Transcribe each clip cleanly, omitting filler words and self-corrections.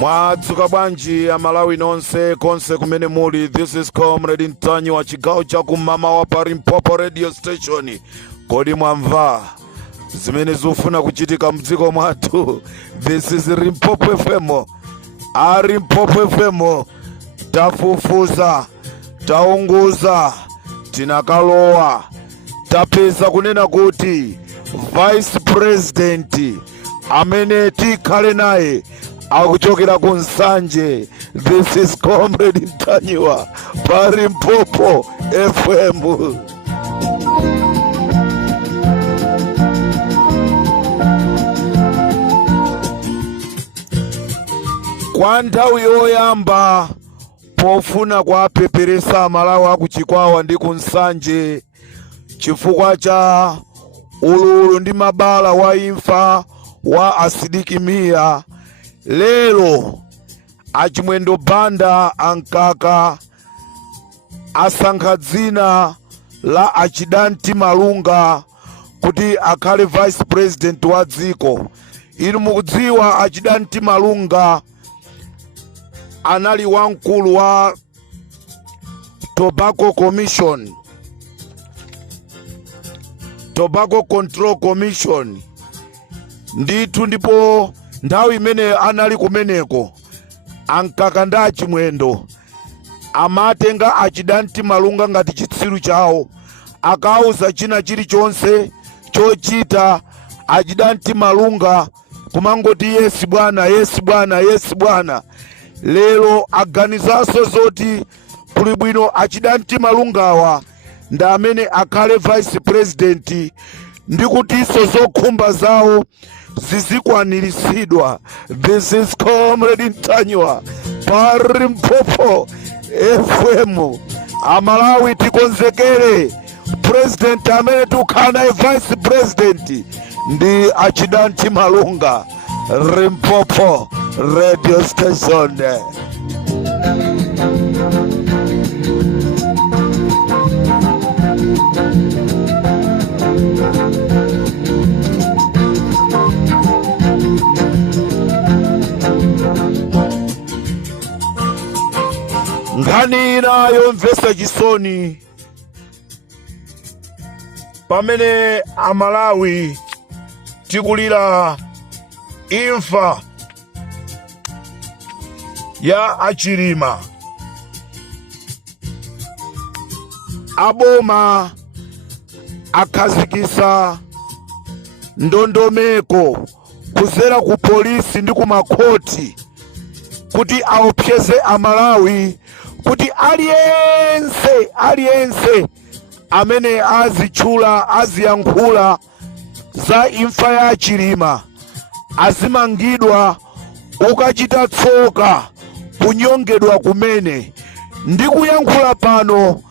Mwadzuka bwanji Amalawi nonse konse kumene muli. This is Comrade Ntanyi wa chigawo cha kumama wa Parimpopo radio station. Kodi mwamva zimene zofuna kuchitika mdziko mwathu? This is Limpopo FM. Limpopo FM tafufuza, taunguza, tinakalowa, tapeza kunena kuti Vice President amene tikhale naye akuchokera kunsanje. This is Comrade Ntanyi wa Parimpopo FM. Kwa nthawi yoyamba pofuna kuwapeperesa Amalawi akuchikwawa ndi kunsanje chifukwa cha ululu ndi mabala wa imfa wa asidikimia, lero achimwendo banda ankaka asankha dzina la Achidanti Malunga kuti akhale Vice President wa dziko. Inu mukudziwa Achidanti Malunga anali wamkulu wa Tobacco Commission, Tobacco Control Commission. Ndithu ndipo nthawi imene anali kumeneko ankaka ndi achimwendo amatenga Achidanti Malunga ngati chitsiru chawo, akauza china chilichonse chochita Achidanti Malunga kumangoti yes bwana, yes bwana, yes bwana. Lero aganizaso zoti kuli bwino Achidanti Malungawa ndi amene akhale Vice President ndi kutiso zokhumba zawo zizikwaniritsidwa. This is Comrade Ntanyi wa Parimpopo FM. Amalawi tikonzekere, President amene tukhala naye Vice President ndi Achidanti Malunga. Limpopo radio station. Nkhani inayo mvesa chisoni pamene Amalawi tikulira imfa ya Achilima. Aboma akhazikisa ndondomeko kuzera ku polisi ndi ku makhoti kuti aopseze Amalawi kuti aliyense amene azitchula aziyankhula za imfa ya Achilima azimangidwa, ukachita tsoka kunyongedwa kumene. Ndi kuyankhula pano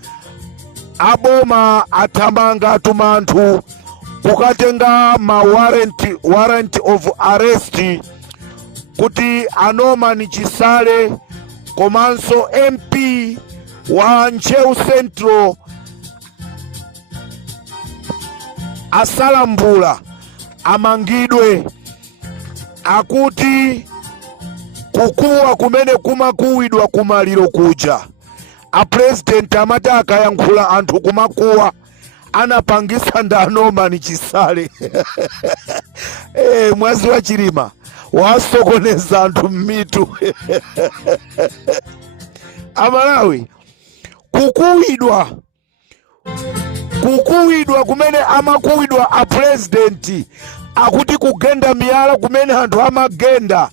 aboma athamanga atumanthu kukatenga ma warrant of arrest kuti Norman Chisale komanso MP wa Nchewu Central asalambula amangidwe, akuti kukuwa kumene kumakuwidwa kumaliro kuja. A president amati akayankhula anthu kumakuwa anapangisa nda Norman Chisale. Mwazi wa Chilima wasokoneza anthu mmitu. Amalawi kukuwidwa kumene amakuwidwa a president, akuti kugenda miyala kumene anthu amagenda,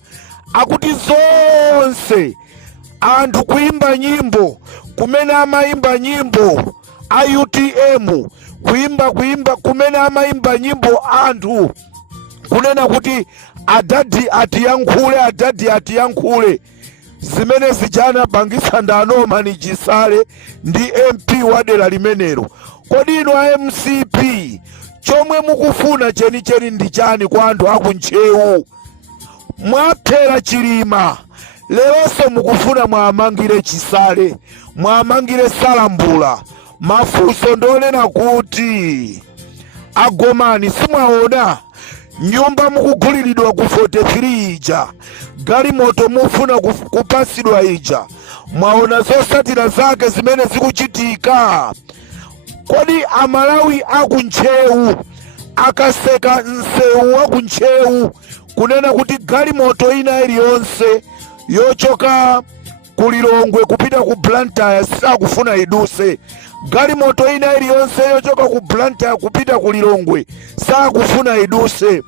akuti zonse anthu kuimba nyimbo kumene amaimba nyimbo a UTM kuimba kumene amaimba nyimbo anthu kunena kuti adadi atiyankhule zimene zijana pangisa ndanoma Chisale ndi MP wa dera limenelo. Kodi inu a MCP chomwe mukufuna chenicheni ndi chani kwa anthu akuntchewu? Mwaphera Chilima, leronso mukufuna mwamangire Chisale, mwamangire Salambula. Mafunso ndonena kuti agomani simwaona nyumba mukuguliridwa ku 43 ija, galimoto mufuna kupasidwa ija, mwaona zosatira zake zimene zikuchitika. Kodi amalawi akuntchewu akaseka msewu wakuntchewu kunena kuti galimoto ina iliyonse yochoka ku Lilongwe kupita ku Blantyre sakufuna iduse, galimoto ina iliyonse yochoka ku Blantyre kupita ku Lilongwe sakufuna iduse,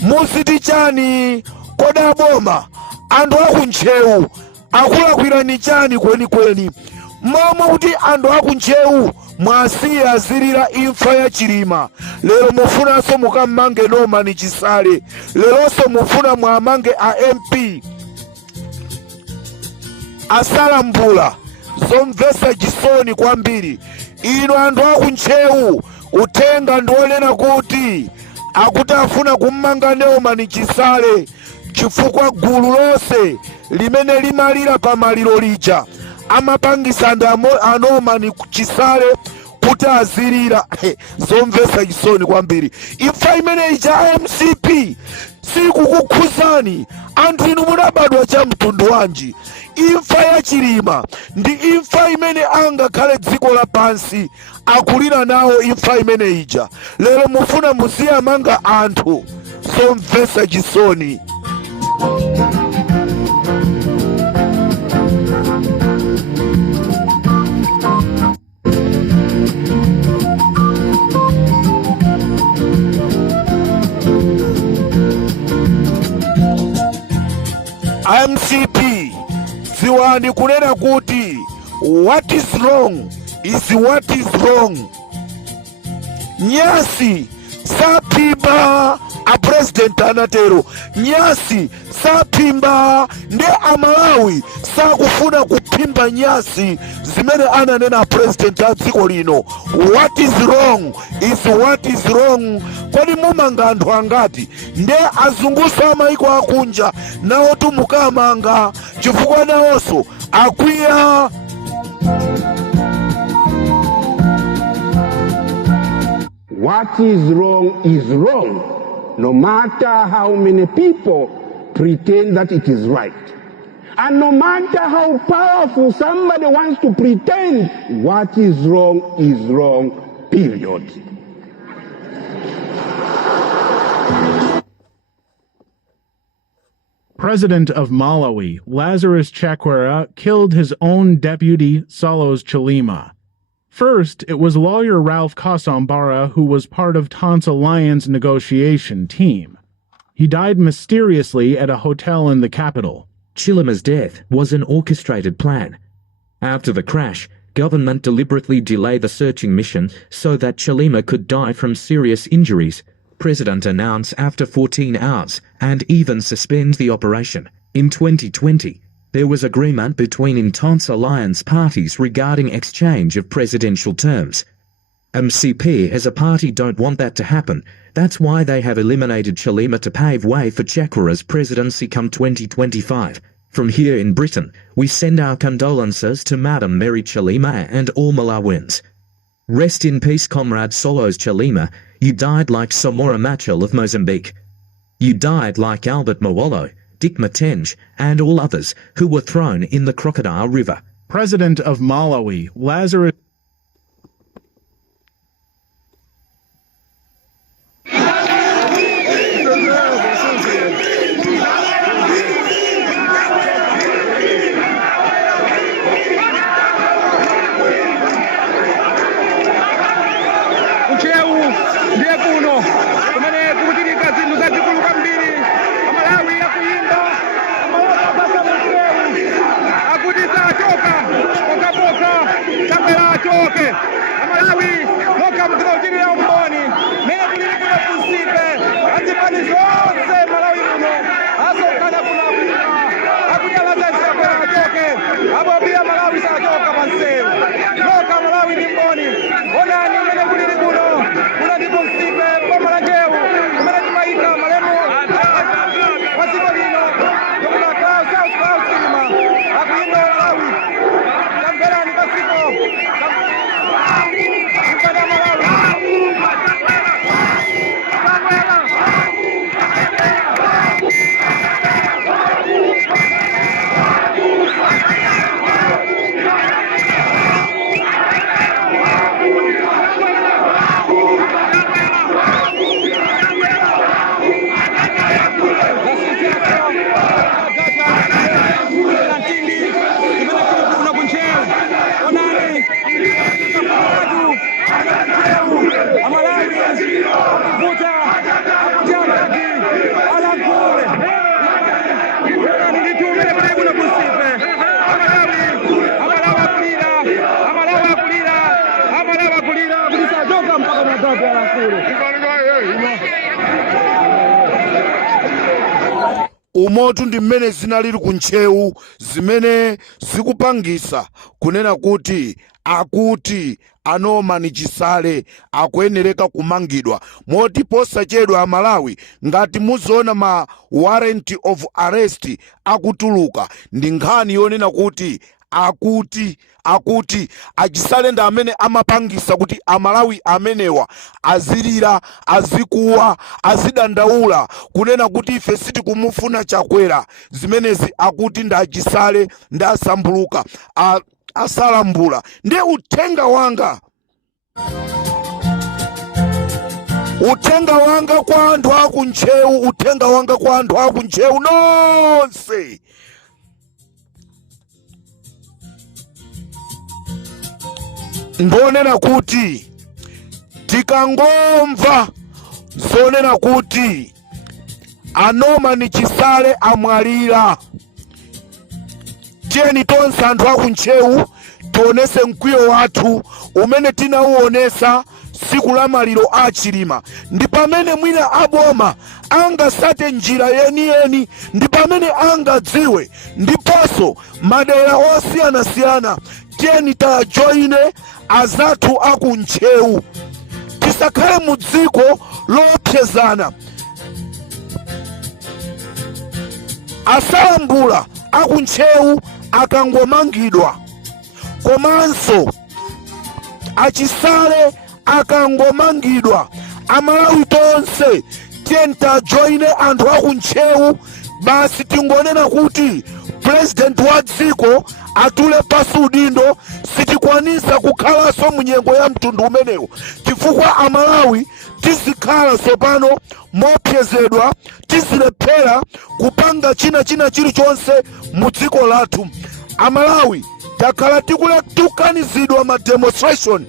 musiti chani? Koda boma anthu akuntchewu akulakwirani chani kwenikweni? Momwe kuti anthu akuntchewu mwasiya azilira imfa ya Chilima, lero mufunanso mukammange Norman Chisale, leronso mufuna mwamange a MP Asalambula. Zomvesa chisoni kwambiri. Ino anthu akuntchewu utenga ndionena kuti akutafuna kummanga Norman Chisale chifukwa gulu lonse limene limalira pamaliro lija amapangisa a Norman Chisale kuti azilira. Zomvesa chisoni kwambiri. Imfa imene ija MCP sikukukhuzani anthu inu munabadwa cha mtundu wanji? Imfa ya Chilima ndi imfa imene angakhale dziko lapansi akulira nawo imfa imene ija, lero mufuna musiyamanga anthu. Zomvesa chisoni. MCP ziwani kunena kuti what is wrong is what is wrong. Nyasi sapimba a president anatero, nyasi sapimba ndi amalawi sakufuna kupimba nyasi zimene ananena president a dziko lino. What is wrong is what is wrong. Kodi mumanga anthu angati? Nde azunguso amaiko akunja nawo tumukamanga chifukwa nawonso akwiya. What is wrong, no matter how many people pretend that it is right. And no matter how powerful somebody wants to pretend, what is wrong, period. President of Malawi, Lazarus Chakwera, killed his own deputy, Sallos Chilima. First, it was lawyer Ralph Kasambara who was part of Tonsa Lion's negotiation team. He died mysteriously at a hotel in the capital. Chilima's death was an orchestrated plan. After the crash, government deliberately delayed the searching mission so that Chilima could die from serious injuries. President announced after 14 hours and even suspend the operation. In 2020, there was agreement between intense alliance parties regarding exchange of presidential terms. MCP as a party don't want that to happen. That's why they have eliminated Chilima to pave way for Chakwera's presidency come 2025. From here in Britain, we send our condolences to Madam Mary Chilima and all Malawians. Rest in peace, Comrade Sallos Chilima. You died like Samora Machel of Mozambique. You died like Albert Mawolo, Dick Matenge, and all others who were thrown in the Crocodile River. President of Malawi, Lazarus umotu ndi mmene zina lili ku ntchewu zimene zikupangisa kunena kuti akuti Norman Chisale akuyenereka kumangidwa moti posachedwa Amalawi ngati muzoona ma warrant of arrest akutuluka ndi nkhani yonena kuti akuti Achisale ndi amene amapangisa kuti Amalawi amenewa azilira, azikuwa, azidandaula kunena kuti ife sitikumufuna Chakwera. Zimenezi akuti ndi Achisale ndi asambuluka asalambula. Ndi uthenga wanga kwa anthu akuntchewu, uthenga wanga kwa anthu akuntchewu nonse, ndonena kuti tikangomva zonena kuti Norman Chisale amwalira, tiyeni tonse anthu akuntchewu tionese mkwiyo wathu umene tinauonesa siku la maliro a Chilima. Ndi pamene mwina aboma angasate njira yeniyeni, ndi pamene angadziwe, ndiponso madera osiyanasiyana tiyeni tajoine azathu akuntchewu. Tisakhale mu dziko lopsezana. Asalambula akuntchewu akangomangidwa, komanso Achisale akangomangidwa, Amalawi tonse tiyeni tajoine anthu akuntchewu. Basi tingonena kuti president wa dziko atule pasi udindo, sitikwanisa kukhalaso munyengo ya mtundu umenewu, chifukwa Amalawi tizikhala sopano mopyezedwa, tizilephera kupanga china chilichonse mu dziko lathu. Amalawi takhala tukanizidwa ma demonstration.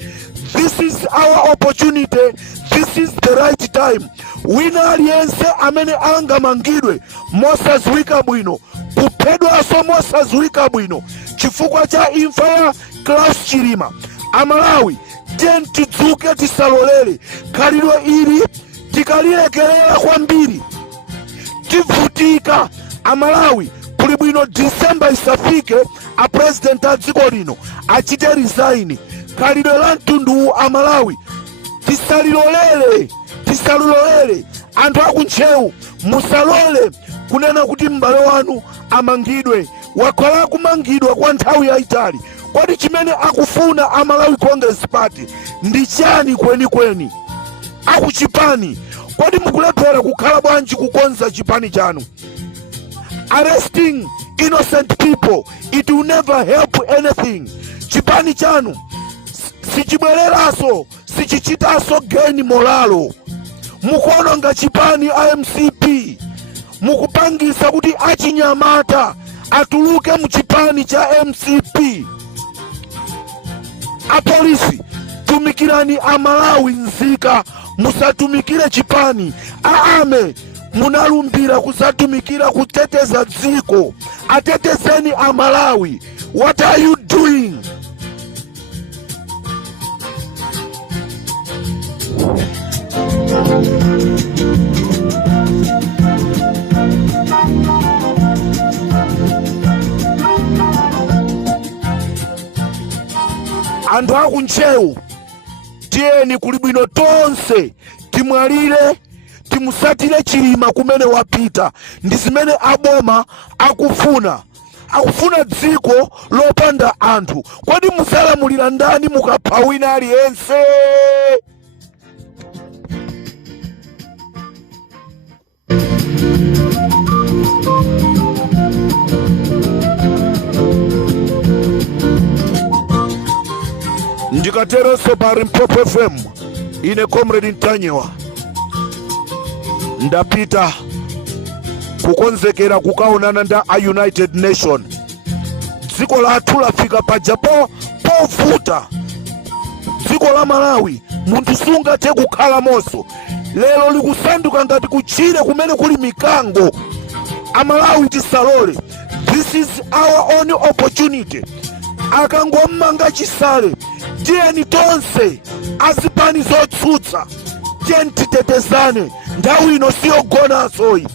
This is our opportunity, this is the right time. Wina aliyense amene angamangidwe mosadziwika bwino, kuphedwaso mosadziwika bwino chifukwa cha imfa ya Klaus Chilima. Amalawi tiyeni tidzuke, tisalolere khalidwe ili, tikalilekelera kwambiri tivutika. Amalawi kuli bwino December isafike a president a dziko lino achite resign. Khalidwe la mtundu Amalawi tisalolere. Anthu akuntchewu musalole kunena kuti m'bale wanu amangidwe. Wakhala kumangidwa kwa nthawi yayitali. Kodi chimene akufuna Amalawi Congress Party ndi chani kwenikweni? Akuchipani. Kodi mukulephera kukhala bwanji kukonza chipani chanu? Arresting innocent people, it will never help anything. Chipani chanu sichibwereraso, sichichitaso geni moralo. Mukuononga chipani IMCP, mukupangisa kuti achinyamata atuluke muchipani cha MCP. Apolisi, tumikirani Amalawi nzika, musatumikire chipani. Aame munalumbira kusatumikira kuteteza dziko, atetezeni Amalawi. What are you doing? Anthu akuntchewu tiyeni kuli bwino tonse timwalire, timusatire Chilima kumene wapita. Ndi zimene aboma akufuna dziko lopanda anthu. Kodi musalamulira ndani mukapha wina aliyense? Ndikateronso pa Limpopo FM, ine Comrade Ntanyewa ndapita kukonzekera kukaonana nda a United Nation. Dziko lathu lafika pajapo povuta. Dziko la Malawi munthu sungathe kukhala moso. Lero likusanduka ngati kuchire kumene kuli mikango. Amalawi tisalole. This is our only opportunity. Akangomanga Chisale, tiyeni tonse azipani zotsutsa, tiyeni titetezane, nthawi ino siyogonasoyi.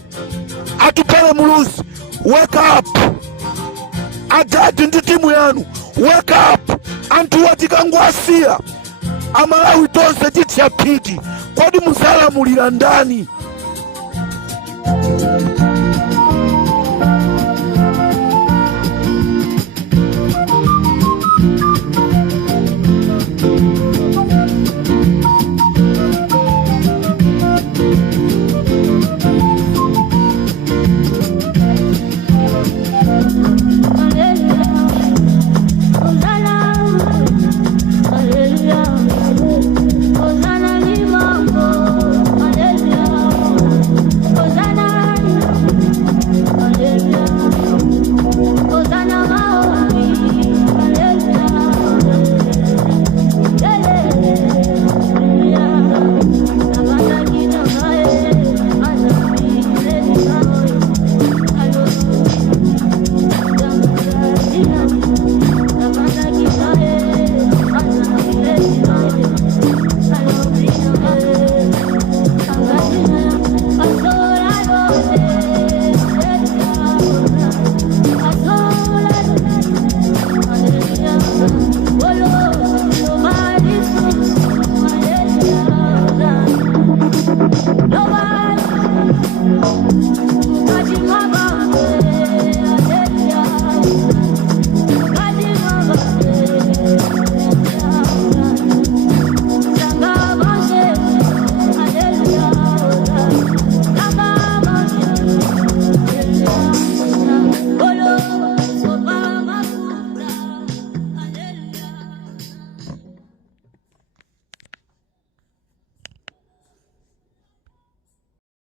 Atupele Muluzi, wake up. Adadi ndi timu yanu, wake up. Anthu watikangwasiya, Amalawi tonse titya phiti, kodi muzalamulira ndani?